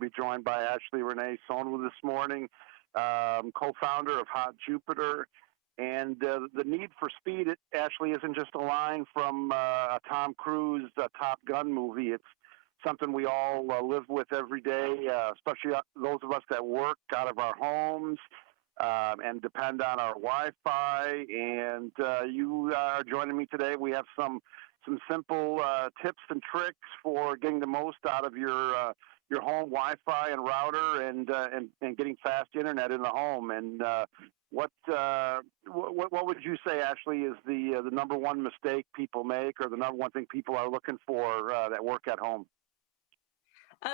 to be joined by Ashley Renne this morning, co-founder of Hot Jupiter. And the need for speed, Ashley, isn't just a line from a Tom Cruise Top Gun movie. It's something we all live with every day, especially those of us that work out of our homes and depend on our Wi-Fi. And you are joining me today. We have some simple tips and tricks for getting the most out of your home Wi-Fi and router and getting fast internet in the home. And what would you say, Ashley, is the number one mistake people make, or the number one thing people are looking for that work at home?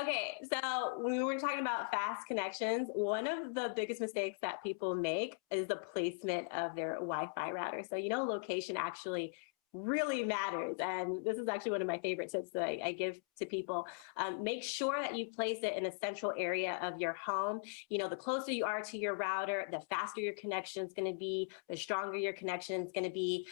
Okay, so when we were talking about fast connections, one of the biggest mistakes that people make is the placement of their Wi-Fi router. So, location actually really matters. And this is actually one of my favorite tips that I give to people. Make sure that you place it in a central area of your home. The closer you are to your router, the faster your connection is going to be, the stronger your connection is going to be.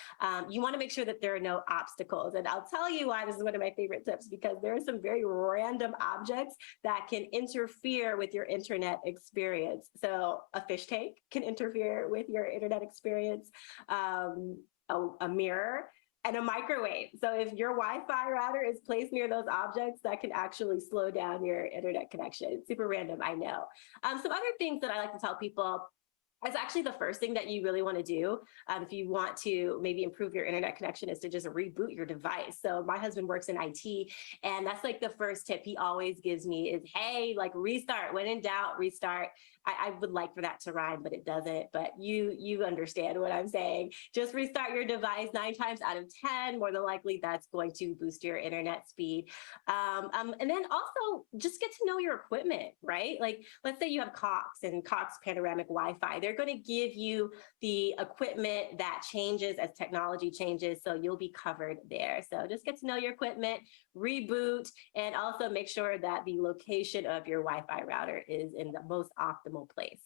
You want to make sure that there are no obstacles. And I'll tell you why this is one of my favorite tips, because there are some very random objects that can interfere with your internet experience. So a fish tank can interfere with your internet experience, a mirror, and a microwave. So if your Wi-Fi router is placed near those objects, that can actually slow down your internet connection. It's super random, I know. Some other things that I like to tell people, it's actually the first thing that you really want to do if you want to maybe improve your internet connection, is to just reboot your device. So my husband works in IT, and that's like the first tip he always gives me is, hey, like restart. When in doubt, restart. I would like for that to rhyme, but it doesn't. But you understand what I'm saying. Just restart your device 9 times out of 10. More than likely, that's going to boost your internet speed. And then also just get to know your equipment, right? Like, let's say you have Cox and Cox panoramic Wi-Fi. They're going to give you the equipment that changes as technology changes, so you'll be covered there. So just get to know your equipment, reboot, and also make sure that the location of your Wi-Fi router is in the most optimal place.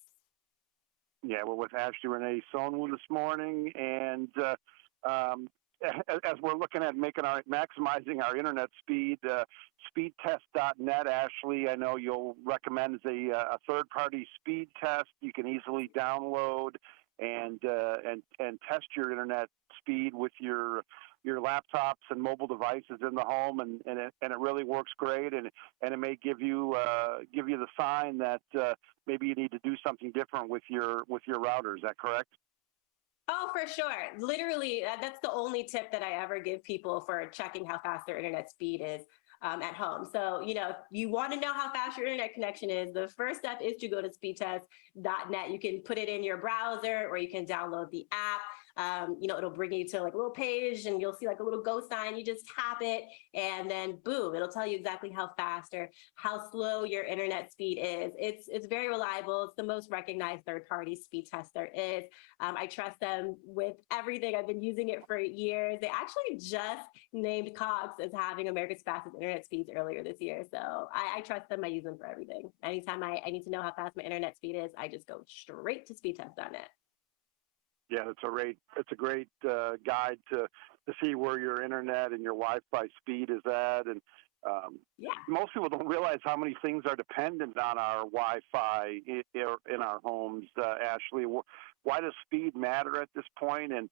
Yeah, we're with Ashley Renne this morning, and as we're looking at maximizing our internet speed, speedtest.net, Ashley, I know you'll recommend is a third-party speed test you can easily download and test your internet speed with your laptops and mobile devices in the home, and it really works great, and it may give you the sign that maybe you need to do something different with your router. Is that correct? Oh, for sure. Literally, that's the only tip that I ever give people for checking how fast their internet speed is at home. So, if you want to know how fast your internet connection is, the first step is to go to speedtest.net. You can put it in your browser, or you can download the app. It'll bring you to like a little page, and you'll see like a little go sign. You just tap it, and then boom, it'll tell you exactly how fast or how slow your internet speed is. It's very reliable. It's the most recognized third-party speed test there is. I trust them with everything. I've been using it for years. They actually just named Cox as having America's fastest internet speeds earlier this year. So I trust them. I use them for everything. Anytime I need to know how fast my internet speed is, I just go straight to speedtest.net. Yeah, it's a great guide to see where your internet and your Wi-Fi speed is at, and most people don't realize how many things are dependent on our Wi-Fi in our homes. Ashley, why does speed matter at this point? And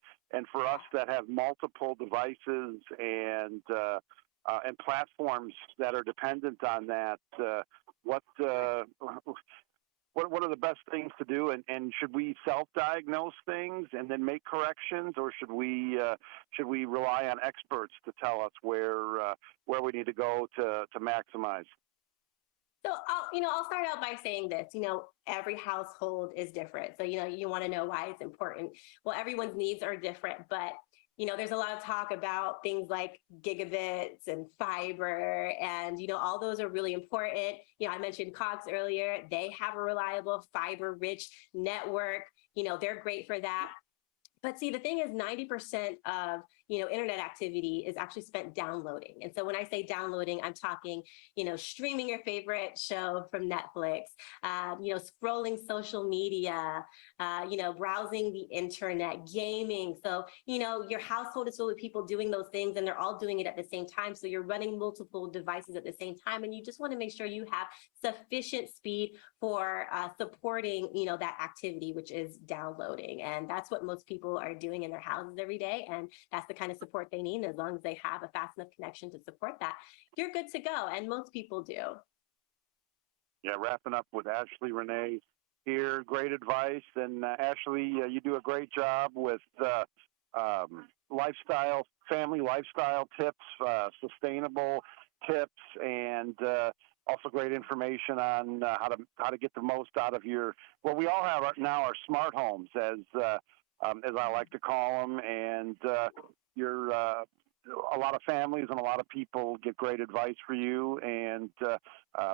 for us that have multiple devices and platforms that are dependent on that, what are the best things to do, and should we self-diagnose things and then make corrections, or should we rely on experts to tell us where we need to go to maximize? So I'll start out by saying this. Every household is different. So you want to know why it's important. Well, everyone's needs are different, but there's a lot of talk about things like gigabits and fiber, and, all those are really important. I mentioned Cox earlier. They have a reliable fiber-rich network. They're great for that. But see, the thing is 90% of internet activity is actually spent downloading. And so when I say downloading, I'm talking, streaming your favorite show from Netflix, scrolling social media, browsing the internet, gaming. So, your household is filled with people doing those things and they're all doing it at the same time. So you're running multiple devices at the same time. And you just want to make sure you have sufficient speed for supporting, that activity, which is downloading. And that's what most people are doing in their houses every day. And that's the kind of support they need. As long as they have a fast enough connection to support that, you're good to go. And most people do. Yeah, wrapping up with Ashley Renne here. Great advice. And Ashley, you do a great job with family lifestyle tips, sustainable tips, and also great information on how to get the most out of your. Well, we all have now our smart homes, as I like to call them, and your a lot of families and a lot of people get great advice for you. And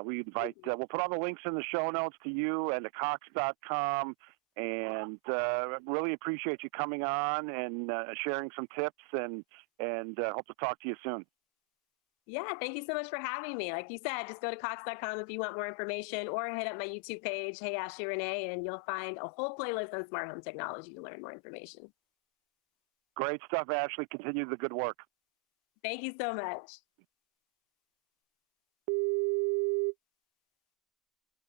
we'll put all the links in the show notes to you and to Cox.com. And really appreciate you coming on and sharing some tips, and hope to talk to you soon. Yeah, thank you so much for having me. Like you said, just go to Cox.com if you want more information, or hit up my YouTube page, Hey Ashley Renne, and you'll find a whole playlist on smart home technology to learn more information. Great stuff, Ashley. Continue the good work. Thank you so much.